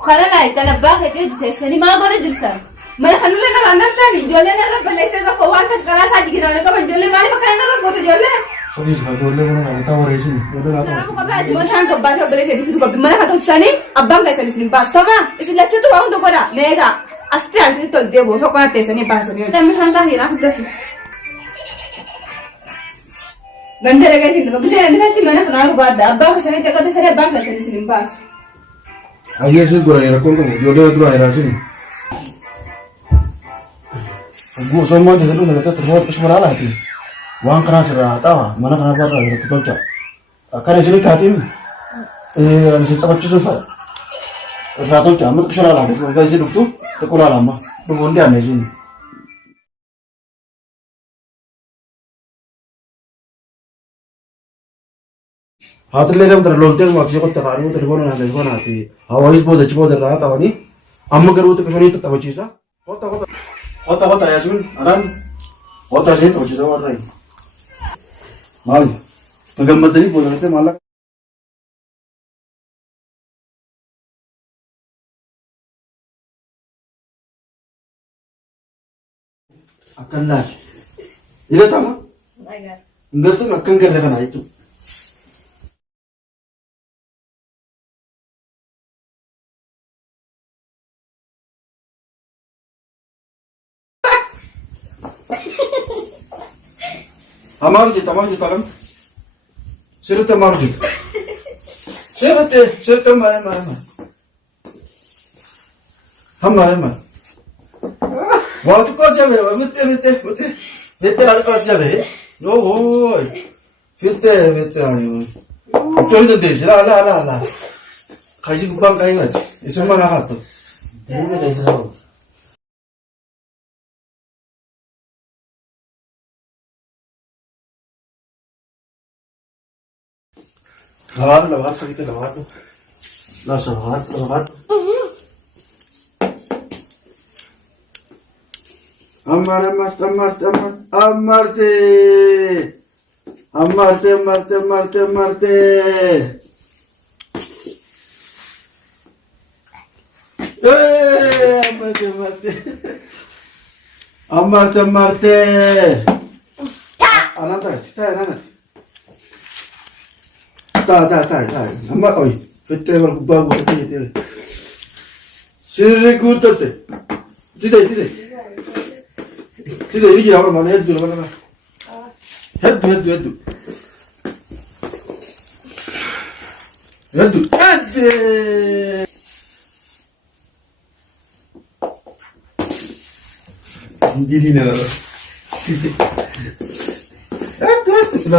خلانا يتنبأ كتير تسني ما قرر جلتان ما خلونا نلعب تاني جولنا نرب ليس إذا خوان تكلا ساجي كنا نكمل جولنا ما نفكر نرب قط جولنا sorry sa dole mo na tawa resin dole na نرب قبل جون شان قبل قبل كده كده قبل ما نفكر تسني أبان كيس نسلم باس تمام إذا لا تشوفوا عند كورا نيجا أستي أستي تودي بوسو كنا تسني باس نيجا تمام شان تاهي راح تدري गंदे लगे थे मुझे नहीं थी मैंने खाना बात अब्बा को सने जगह से सने बात करने से निम्बास aye se gora era con como yo le dura era así gua semua de lu na ta to pues mala la ti wan kana sira ta mana kana ba ra to cha akare sini ka tim an se ta bacchu sa ra to cha mat kusala la to ga ji lu to ko la ma to mon dia ne ji हाथ ले रहे उधर लोलते हैं माची को तकारू उधर बोलना है देखो ना आती हवा इस बहुत अच्छी बहुत रहा था वानी अम्म करूँ तो कुछ नहीं तो तब चीज़ा होता यास्मीन आराम होता सही तो चीज़ा और रही माल तो गम्मत नहीं बोल रहे थे माला अक्कन लाश इधर था माँ इंगर तो अक्कन कर रहे बनाई तू हमारे जी तगम सिरते मारो जी सिरते मारे हम मारे वाह तो कौन सा है मित्ते आले कौन सा है नो हो मित्ते आने वो चल तो देश ला खासी गुप्पां कहीं मच इसमें मना खातो दिन में कैसे रहो लवार सभी के लवार दो ला लवार मरते अनंत है ता हम ओए फिटे वाल गुब्बा गुते सिर गुतते जिदे 이리 나와 만 해도 나와 해도 인디리네 해도 나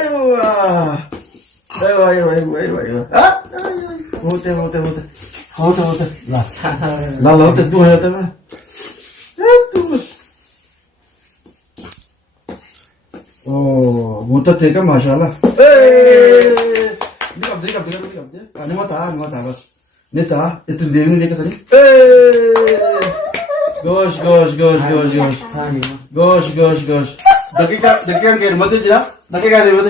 아이고 아 못해 나 너한테 또 해야 되나 मुद्दा ठीक है माशाल्लाह निकल आने मत आ बस नहीं था इतने देर में लेकर चली गोश दकीका के मत जा दकीका दे मत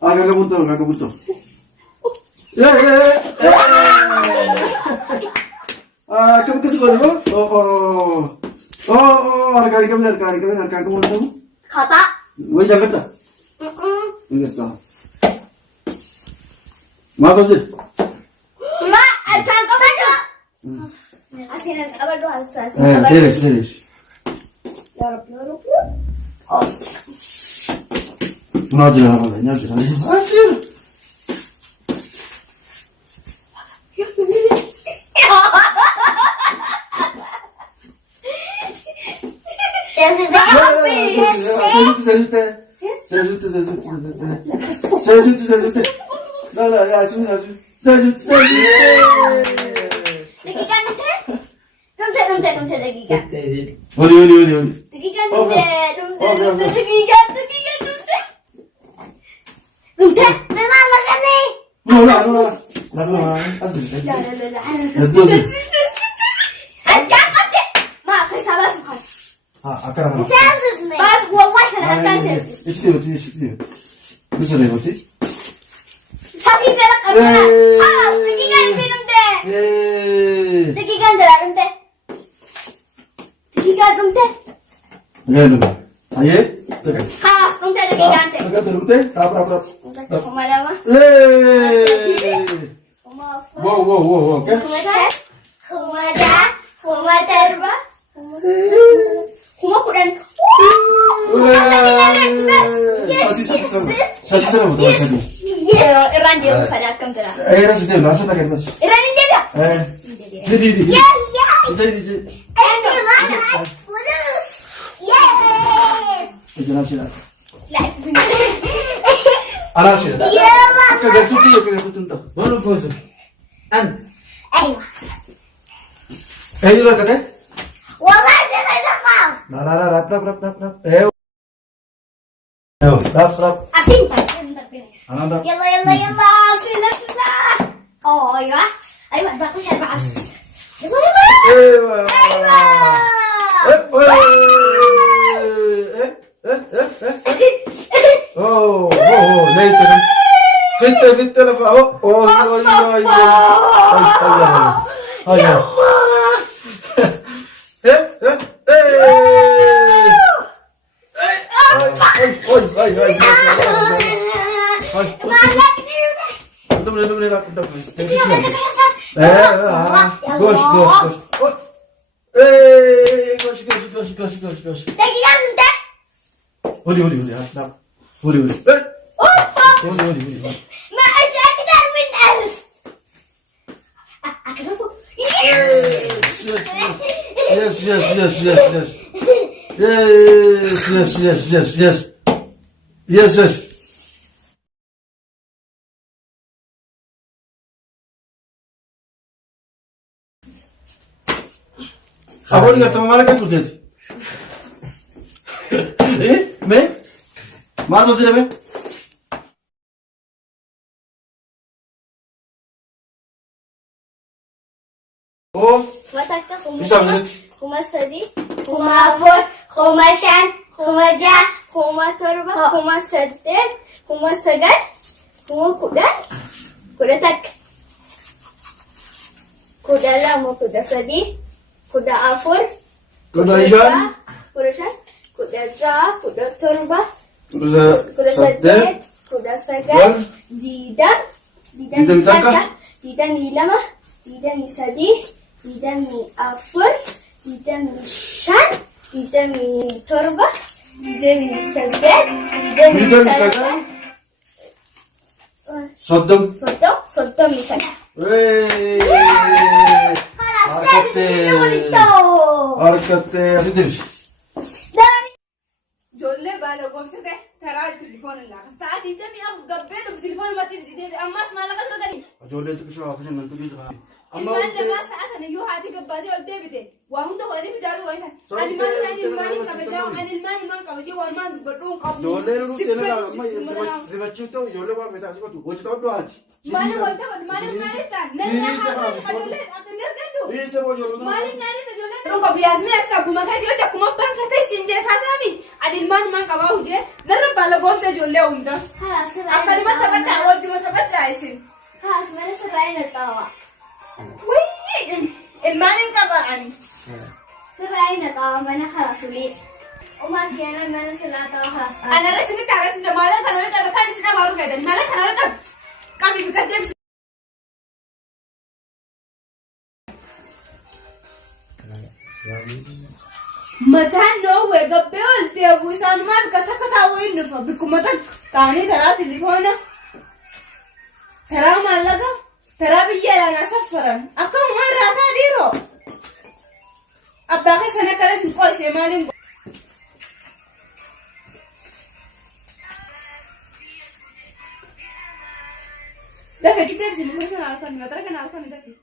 Harga buntu. Kamu ke sekolah? Harga buntu. Kata. Gue jaga tak? Enggak tahu. Mana sih? Asyik kabar doa asas. Terus. Ya Rabbi. Nyajir. Asyik. Dakiiqaa dhumte? Dhumte dakiiqaa. Oli. Dakiiqaa dhumte dakiiqaa dhumte. Dhumte maal laqanee? Addaa qabde. Maa keessaa baasu kan. Baas wallahi kana addaa seensise. Safii jala qabdina. Haas dakiiqaan itti dhumte. Dakiiqaan jala dhumte. Dakiiqaan dhumte. Haas dhumte dakiiqaan ta'e. Kuma lama. Kuma afur. Kuma shan. Kuma jaha. Kuma torba. Kuma kudhan. Irraan deemu fadhaa akkam jira? Irraan hin deebi'a? Wallahi jangan nakal. Asin Yalla, sila. Oh, iya. Ayo, aku share pas. Yalla. Gosh. Dakiiqaan dhumte. Oli. Maa ajaa'ibaa darbiin dhaabus. Akkasuma. Yes. Abang kata mana kan kudet? Me? Mana tu sih me? Oh, bisa betul. Kuma sadi, kuma afur, kuma shan, kuma jaha, kuma torba, kuma saddeet, kuma sagal, kuma kudha takka, kudha lama, kudha sadi, kudha afur, Kudha shan, kudha jaha, kudha torba, kudha saddeet, kudha sagal, diidamii takka, diidamii lama, diidamii sadi, diidamii afur, diidamii shan, diidamii torba, diidamii saddeet, diidamii sagal, soddomii sagal. Harkatte asii deemsi. Ijoollee baala goomsite karaa telefoon laaka sa'aatii jamii afu gabbee dhufu telefoon matti deebi ammas maallaqa dura gadi. Ijoollee xiqqishaa akka shan tuqii jira. Ilmaan namaa sa'a kana yoo haati gabbaatee ol deebite waa hunda godhanii mijaalu wayna. Ani maal ilmaan kabajaa ani ilmaan kabajee waan maan dubbadhuun qabu. Ijoollee nuruu teelaa amma rifachiif ta'u ijoollee waan feetaa asii qotu hojii ta'u du'aati. Maaliif wal ta'u maaliif ta'an nama haa ijoollee akka nirgadhu. Dhiisa boo ijoollee. Maaliif naanif ijoollee. Ruka biyaasmee asa akkuma kan yoo ta'u akkuma banka ta'e siin jeetaa taami. Ani ilmaan maan qabaa hojii narra baala goomsa ijoollee hunda. Akkanuma taphataa wajjuma taphataa isin. Haas mana sirraa hin dhaqqawa. Wayii ilmaan hin qaba'ani. Sirraa hin dhaqqawa mana kaasulee. Umaa keenan mana sirraa ta'u haas. Anarra isin taarratti maala kana walitti qabe kan isin abaaru feetan maala kana walitti qabe qabi bika deemsi. Mataan dhoowwee gabbee ol deebu isaanumaa bika takka taa'uu hin dhufa bikkuma takka ta'anii taraa tilifoona taraa maallaqa taraa biyyaadhaan saffaran akkasuma irraa taa dhiiroo abbaa keessan akkana isin qo'isee maaliin Dafee kitti deebisinu kun sana halkan matara kana halkan dafee.